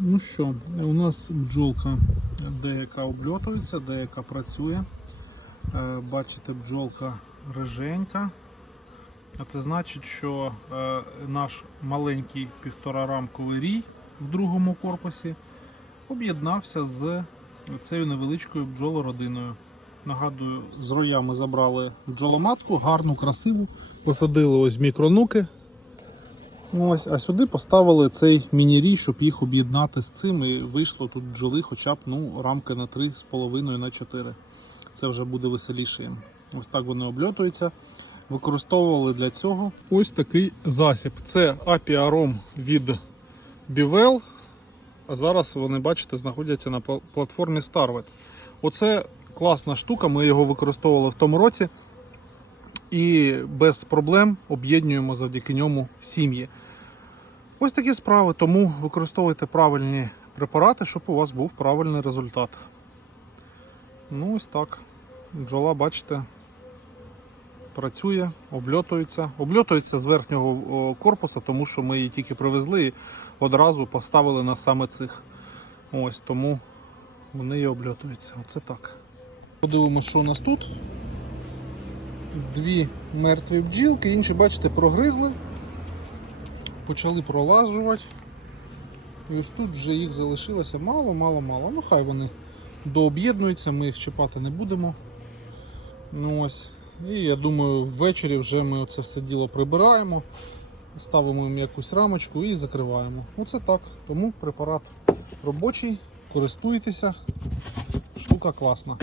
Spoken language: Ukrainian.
Ну що, у нас бджолка деяка обльотується, деяка працює. Е, Бачите, бджолка риженька. А це значить, що е, наш маленький півторарамковий рій в другому корпусі об'єднався з цією невеличкою бджолородиною. Нагадую, з роя ми забрали бджоломатку, гарну, красиву, посадили ось мікронуки. Ось, а сюди поставили цей міні-рій, щоб їх об'єднати з цим. І вийшло тут бджоли хоча б ну, рамки на 3,5 на 4. Це вже буде веселіше їм. Ось так вони обльотуються. Використовували для цього ось такий засіб. Це апіаром від Bivel. А зараз вони, бачите, знаходяться на платформі Starvet. Оце класна штука, ми його використовували в тому році і без проблем об'єднуємо завдяки ньому сім'ї. Ось такі справи, тому використовуйте правильні препарати, щоб у вас був правильний результат. Ну, ось так. Бджола, бачите, працює, обльотується. Обльотується з верхнього корпуса, тому що ми її тільки привезли і одразу поставили на саме цих. Ось тому вони і обльотуються. Оце так. Подивимося, що у нас тут. Дві мертві бджілки, інші, бачите, прогризли, почали пролажувати. І ось тут вже їх залишилося мало, мало, мало. Ну хай вони дооб'єднуються, ми їх чіпати не будемо. Ну ось. І я думаю, ввечері вже ми це все діло прибираємо, ставимо їм якусь рамочку і закриваємо. Оце так. Тому препарат робочий, користуйтеся. Штука класна.